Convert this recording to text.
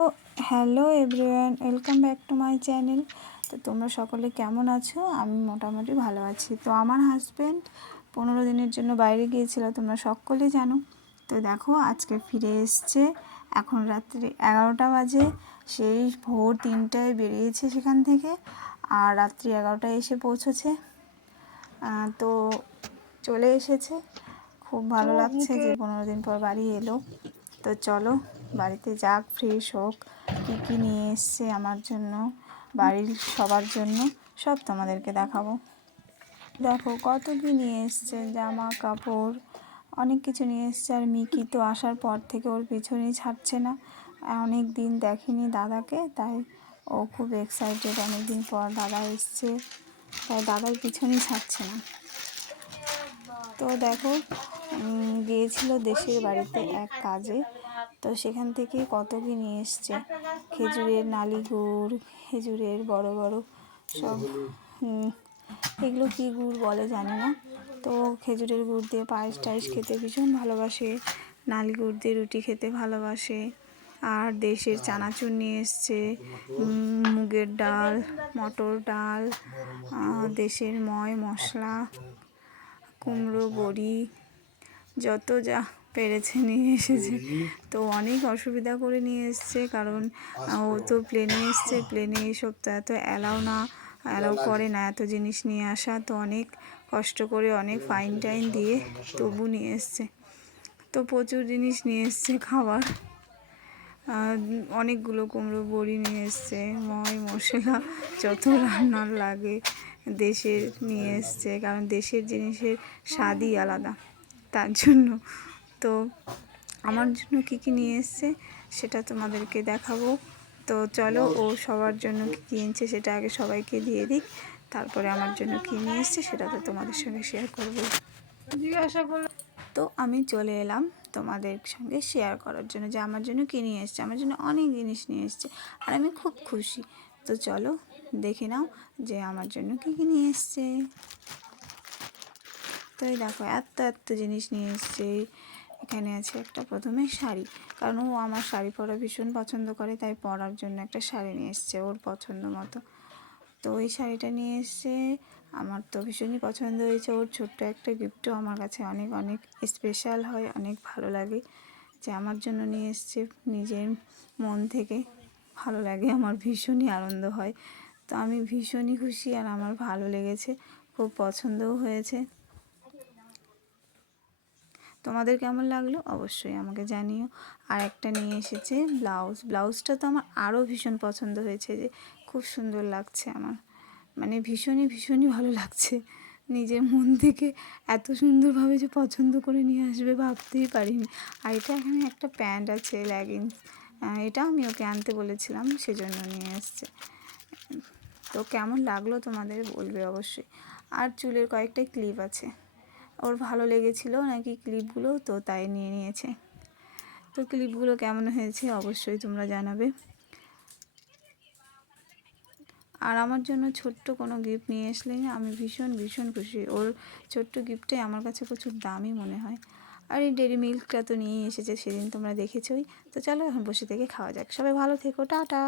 তো hello everyone, welcome back to my channel. তো তোমরা সকলে কেমন আছো? আমি মোটামুটি ভালো আছি। তো আমার হাজব্যান্ড 15 দিনের জন্য বাইরে গিয়েছিল, তোমরা সকলেই জানো। তো দেখো আজকে ফিরে এসছে। এখন রাত্রি 11টা বাজে। সেই ভোর 3টায় বেরিয়েছে সেখান থেকে, আর রাত্রি 11টায় এসে পৌঁছেছে। তো চলে এসেছে। খুব ভালো লাগছে যে 15 দিন পর বাড়ি এলো। তো চলো বাড়িতে যাক, ফ্রেশ হোক। কী কী নিয়ে এসছে আমার জন্য, বাড়ির সবার জন্য সব তোমাদেরকে দেখাবো। দেখো কত কী নিয়ে এসছে, জামা কাপড় অনেক কিছু নিয়ে এসছে। আর মিকি তো আসার পর থেকে ওর পিছনেই ছাড়ছে না। অনেক দিন দেখেনি দাদাকে, তাই ও খুব এক্সাইটেড। অনেক দিন পর দাদা এসছে, তাই দাদার পিছনেই ছাড়ছে না। তো দেখো গিয়েছিল দেশের বাড়িতে এক কাজে, তো সেখান থেকে কত কি নিয়ে এসছে। খেজুরের নালি গুড়, খেজুরের বড় বড় সব, এগুলো কী গুড় বলে জানি না। তো খেজুরের গুড় দিয়ে পায়েস টায়েস খেতে ভীষণ ভালোবাসে, নালি গুড় দিয়ে রুটি খেতে ভালোবাসে। আর দেশের চানাচুর নিয়ে এসছে, মুগের ডাল, মটর ডাল, দেশের ময় মশলা, কুমড়ো বড়ি, যত যা পেরেছে নিয়ে এসেছে। তো অনেক অসুবিধা করে নিয়ে এসছে, কারণ ও তো প্লেনে এসছে, প্লেনে এসব তো এত অ্যালাউ করে না এত জিনিস নিয়ে আসা। তো অনেক কষ্ট করে, অনেক ফাইন টাইন দিয়ে তবু নিয়ে এসছে। তো প্রচুর জিনিস নিয়ে এসছে খাবার, অনেকগুলো কুমড়ো বড়ি নিয়ে এসছে, ময় মশলা যত রান্নার লাগে দেশের নিয়ে এসছে, কারণ দেশের জিনিসের স্বাদই আলাদা, তার জন্য। তো আমার জন্য কী কী নিয়ে এসছে সেটা তোমাদেরকে দেখাবো। তো চলো ও সবার জন্য কী কী এনেছে সেটা আগে সবাইকে দিয়ে দিক, তারপরে আমার জন্য কী নিয়ে এসছে সেটা তো তোমাদের সঙ্গে শেয়ার করবো। জিজ্ঞাসা করলো, তো আমি চলে এলাম তোমাদের সঙ্গে শেয়ার করার জন্য যে আমার জন্য কী নিয়ে এসছে। আমার জন্য অনেক জিনিস নিয়ে এসছে, আর আমি খুব খুশি। তো চলো দেখে নাও যে আমার জন্য কী কী নিয়ে এসছে। তো এই দেখো এত এত জিনিস নিয়ে এসছে। এখানে আছে একটা, প্রথমে শাড়ি, কারণ ও আমার শাড়ি পরা ভীষণ পছন্দ করে, তাই পরার জন্য একটা শাড়ি নিয়ে এসছে ওর পছন্দ মতো। তো ওই শাড়িটা নিয়ে এসছে, আমার তো ভীষণই পছন্দ হয়েছে। ওর ছোট্ট একটা গিফটও আমার কাছে অনেক অনেক স্পেশাল হয়, অনেক ভালো লাগে যে আমার জন্য নিয়ে এসছে। নিজের মন থেকে ভালো লাগে, আমার ভীষণই আনন্দ হয়। তো আমি ভীষণই খুশি, আর আমার ভালো লেগেছে, খুব পছন্দও হয়েছে। তোমাদের কেমন লাগলো অবশ্যই আমাকে জানিও। আর একটা নিয়ে এসেছে ব্লাউজটা তো আমার আরও ভীষণ পছন্দ হয়েছে, যে খুব সুন্দর লাগছে আমার, মানে ভীষণই ভীষণই ভালো লাগছে। নিজের মন থেকে এত সুন্দরভাবে যে পছন্দ করে নিয়ে আসবে ভাবতেই পারিনি। আর এটা এখানে একটা প্যান্ট আছে, লেগিংস, এটা আমি ওকে আনতে বলেছিলাম, সেজন্য নিয়ে এসছে। তো কেমন লাগলো তোমাদের বলবে অবশ্যই। আর চুলের কয়েকটা ক্লিপ আছে, ওর ভালো লেগেছিলো নাকি ক্লিপগুলো, তো তাই নিয়ে নিয়েছে। তো ক্লিপগুলো কেমন হয়েছে অবশ্যই তোমরা জানাবে। আর আমার জন্য ছোট্ট কোনো গিফট নিয়ে আসলে আমি ভীষণ ভীষণ খুশি। ওর ছোট্ট গিফটটাই আমার কাছে প্রচুর দামি মনে হয়। আর এই ডেরি মিল্কটা তো নিয়েই এসেছে, সেদিন তোমরা দেখেছোই। তো চলো এখন বসে থেকে খাওয়া যাক। সবাই ভালো থেকো, টাটা।